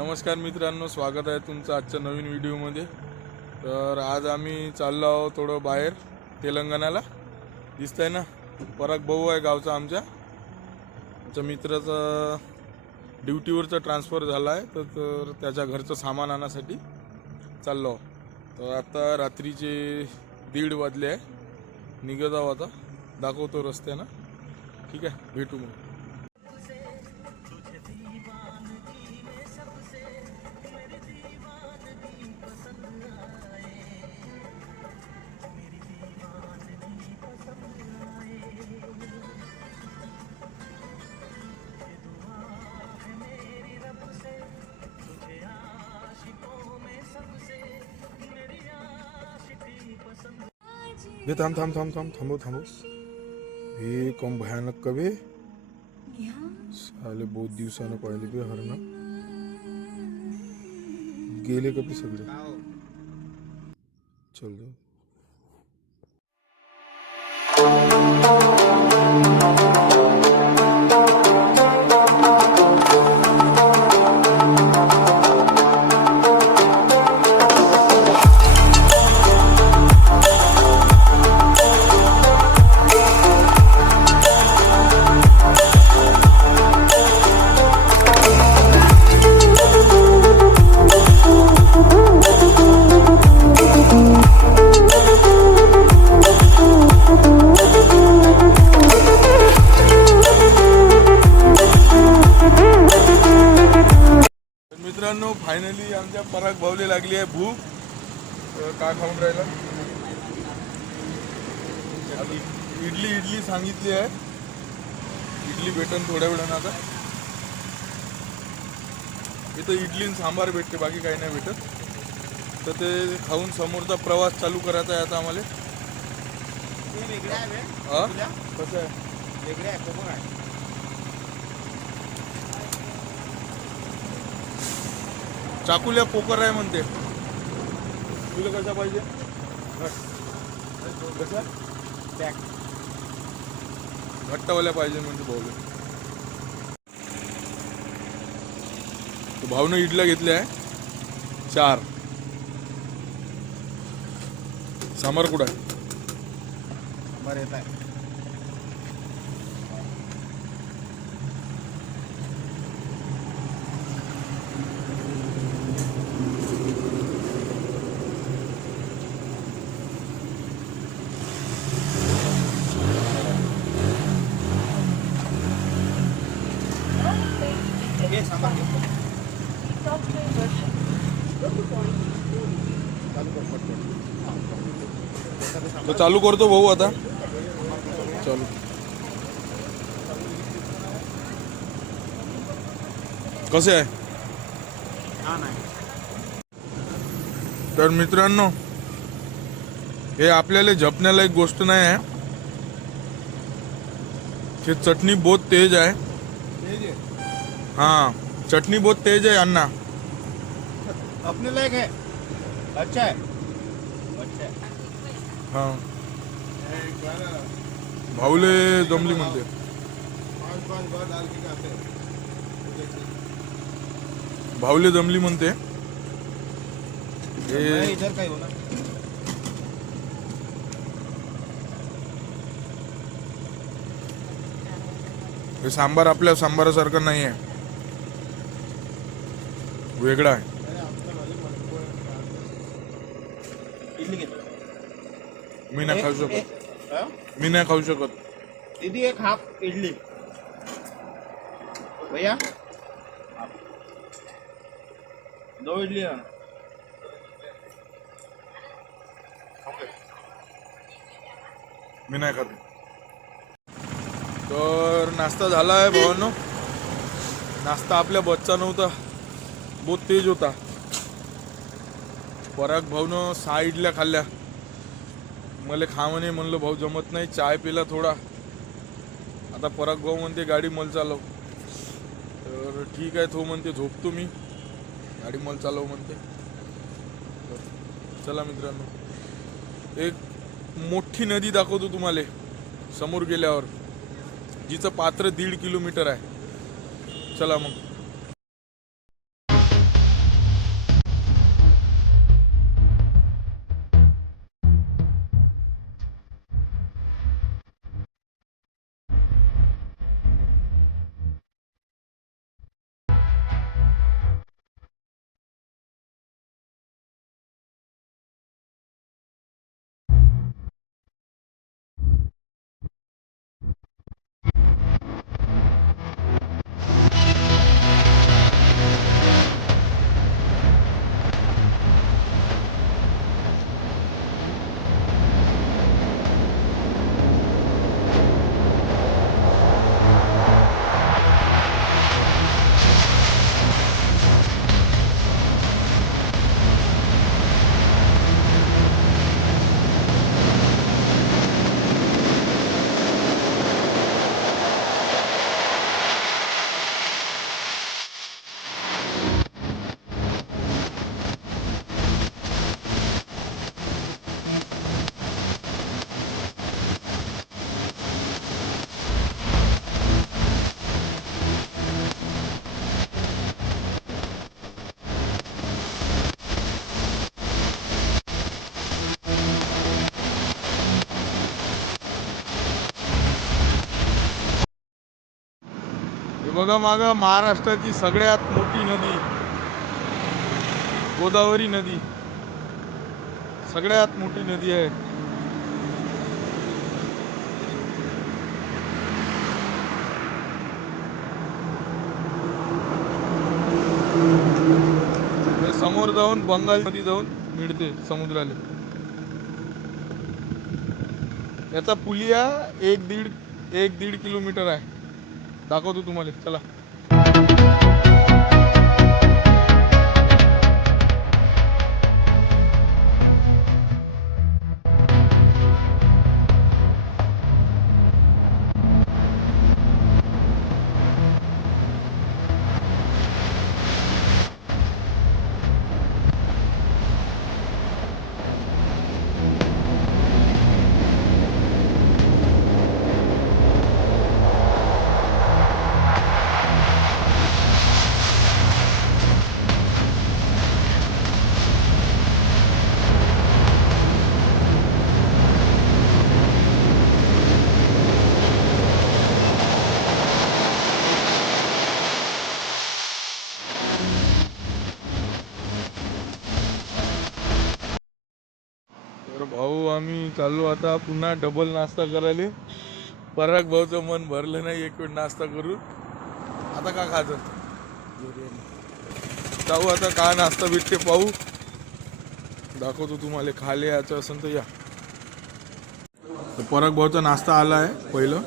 नमस्कार मित्रांनो, स्वागत आहे तुमचं आजच्या नवीन व्हिडिओमध्ये। तर आज आम्ही चाललो आहोत थोडं बाहेर तेलंगणाला। दिसतंय ना, पराग भाऊ आहे गावचा आमच्या मित्राचा ड्युटीवरचा ट्रान्सफर झाला आहे, तर त्याच्या घरचं सामान आणण्यासाठी चाललो। तर आता रात्रीचे 1:30 वाजले आहे, निघत आहोत। आता दाखवतो रस्त्यानं, ठीक आहे? भेटू मग। हे थांबो हे कम भयानक कवे साले बहुत दिवसानं पाहिले बे हरणं गेले कपी सगळे। चल दो मित्रांनो, फायनली आमच्या पराग भावले लागली आहे भूक। का खाऊन राहिला? इडली सांगितली आहे, इडली भेटन थोड्या वेळानं। आता इथं इडली आणि सांबार भेटते, बाकी काही नाही भेटत। तर ते खाऊन समोरचा प्रवास चालू करायचा आहे आता आम्हाला। कसं आहे? चाकूल्या पोकर आहे म्हणते। तुला कसा पाहिजे? कसा घट्टवाल्या पाहिजे म्हणजे भाऊला। भाऊनं इडल्या घेतल्या आहे 4। सांबार कुठं आहे? सांबार येत आहे। तो चालू करतो भाऊ आता। चालू कसे आहे? तर मित्रांनो, हे आपल्याला झपण्याला एक गोष्ट नाही आहे। हे चटणी बहुत तेज आहे। हाँ, चटनी बहुत तेज है अन्ना। अपने लायक है, अच्छा है। हाँ, भाऊले जमली म्हणते। भाऊले जमली म्हणते। इधर का ही होना। हे सांबार आपल्या सांबारासारखं नाही आहे, वेगळा आहे। मी नाही खाऊ शकत, मी नाही खाऊ शकत। दीदी एक हाफ इडली भैया, 2 इडली। मी नाही खात। तर नाश्ता झाला आहे भावांनो। नाश्ता आपल्या बच्चा नव्हता, बहुत तेज होता। पराग भाऊनं 6 इडल्या खाल्ल्या। मला खा म्हणे, म्हणलं भाऊ जमत नाही, चाय पिला थोडा। आता पराग भाऊ म्हणते गाडी मल चालव। तर ठीक आहे, तो म्हणते झोपतो मी, गाडी मल चालव म्हणते। चला मित्रांनो, एक मोठी नदी दाखवतो तुम्हाला समोर गेल्यावर, जिचं पात्र 1.5 किलोमीटर आहे। चला मग। बघा मागं महाराष्ट्राची सगळ्यात मोठी नदी गोदावरी नदी, सगळ्यात मोठी नदी आहे. हे समोर जाऊन बंगाल नदी जाऊन मिळते समुद्राला. याचा पुलिया एक दीड किलोमीटर आहे. दाखवतो तुम्हाला, चला. तर भाऊ आम्ही चाललो आता पुन्हा डबल नाश्ता करायला. पराग भाऊचं मन भरलं नाही एक वेळ नाश्ता करून. आता का खायचं, जाऊ आता काय नाश्ता भेटते पाहू. दाखवतो तुम्हाला, खाले याचं असेल तर या. तर पराग भाऊचा नाश्ता आला आहे पहिलं.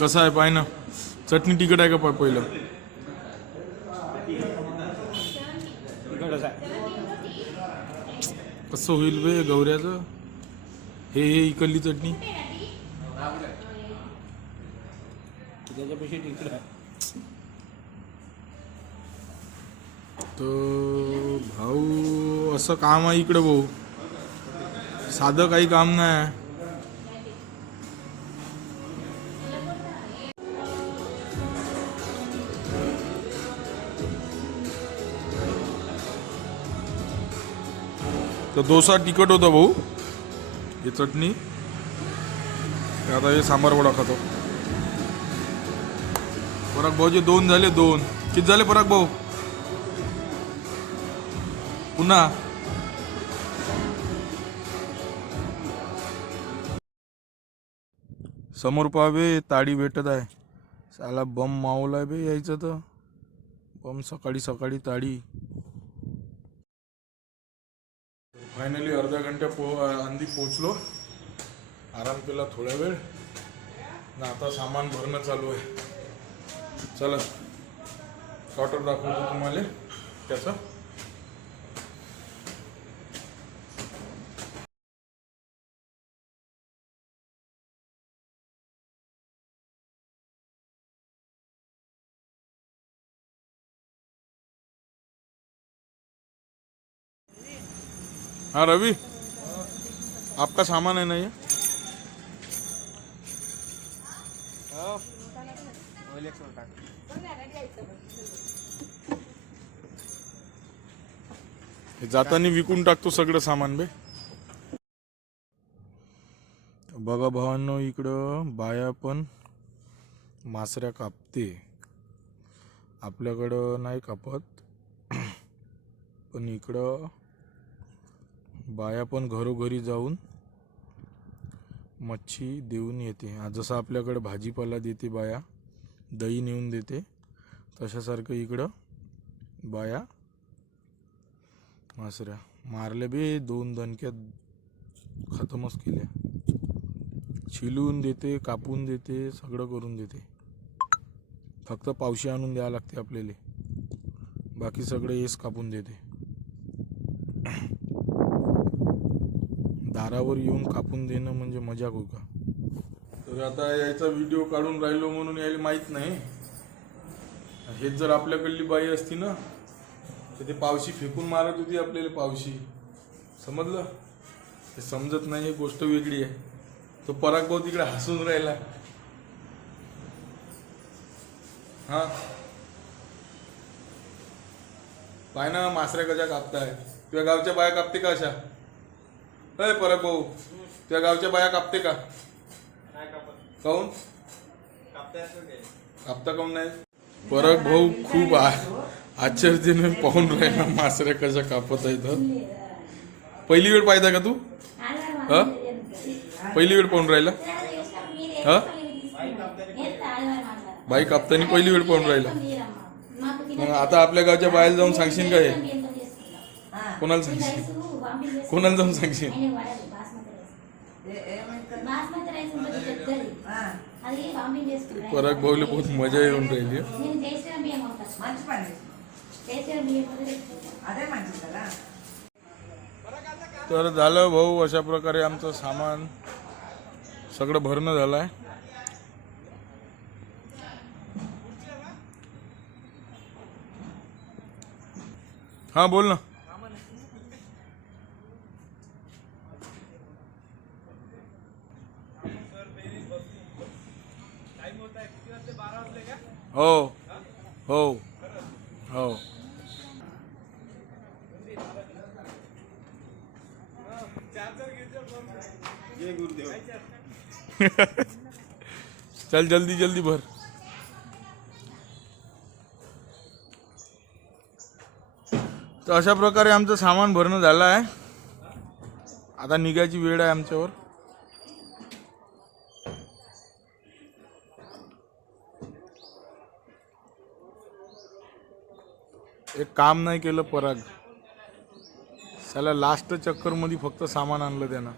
कसं आहे पाय ना, चटणी तिखट आहे का पहिलं. कसं होईल बे गौऱ्याचं हे इकडली चटणी. तर भाऊ असं काम आहे इकडे भाऊ, साधं काही काम नाही. तर डोसा तिखट होता भाऊ, हे चटणी. आता हे सांबार वडा खातो. पराग भाऊचे 2 झाले, 2 किती झाले पराग भाऊ. पुन्हा समोर पाहावे ताडी भेटत आहे. साला बम मावला बे यायचं तर बम सकाळी सकाळी ताडी. फायनली अर्धा घंटा अंदी पोचलो, आराम केला थोड्या वेळ ना. आता सामान भरणं चालू आहे. चला शॉर्टर दाखवतो तुम्हाला त्याचा. हाँ रवि, आपका सामान है ना ये. जाताना विकून टाकतो सगळं सामान बे. बघा भावांनो, इकडं बाया पण मासऱ्या कापते. आपल्याकडं नाही कापत, पण इकडं बाया पण घरोघरी जाऊन मच्छी देऊन येते. जसं आपल्याकडे भाजीपाला देते बाया, दही नेऊन देते, तशासारखं इकडं बाया मासऱ्या मारल्या बे. 2 दणक्यात खतमच केल्या. शिलून देते, कापून देते, सगळं करून देते. फक्त पावशी आणून द्यावं लागते आपल्याला, बाकी सगळं हेच कापून देते. दारावर येऊन कापून देणं म्हणजे मजाक हो का. तर आता याचा व्हिडिओ काढून राहिलो म्हणून यायला माहीत नाही. हेच जर आपल्याकडली बाई असती ना तर ते पावशी फेकून मारत होती आपल्याला पावशी. समजलं, हे समजत नाही, गोष्ट वेगळी आहे. तो पराग भाऊ तिकडे हसून राहिला. हा पाय ना, मासऱ्या कशा कापताय. तुझ्या गावच्या बाया कापते का अशा. अय परब भाऊ, त्या गावच्या बाया कापते का? काऊन कापता काऊन नाही? परब भाऊ खूप आश्चर्याने पाहून राहिला मासऱ्या कशा कापत आहेत. पहिली वेळ पाहिजे का तू? हा, पहिली वेळ पाहून राहिला? हा, बाई कापतानी पहिली वेळ पाहून राहिला. मग आता आपल्या गावच्या बाहेर जाऊन सांगशील का हे? कोणाला सांगशील? कोणाला जाऊन सांगशील? पराग भाऊला बहुत मजा येऊन राहिली. तर झालं भाऊ, अशा प्रकारे आमचं सामान सगळं भरणं झालं आहे. हा बोल ना. हो हो हो. जय गुरुदेव. चल जल्दी जल्दी भर. तर अशा प्रकारे आमचं सामान भरणं झालं आहे. आता निघायची वेळ आहे आमच्यावर. एक काम नाही केलं पराग, त्याला लास्ट चक्कर मध्ये फक्त सामान आणलं त्यानं.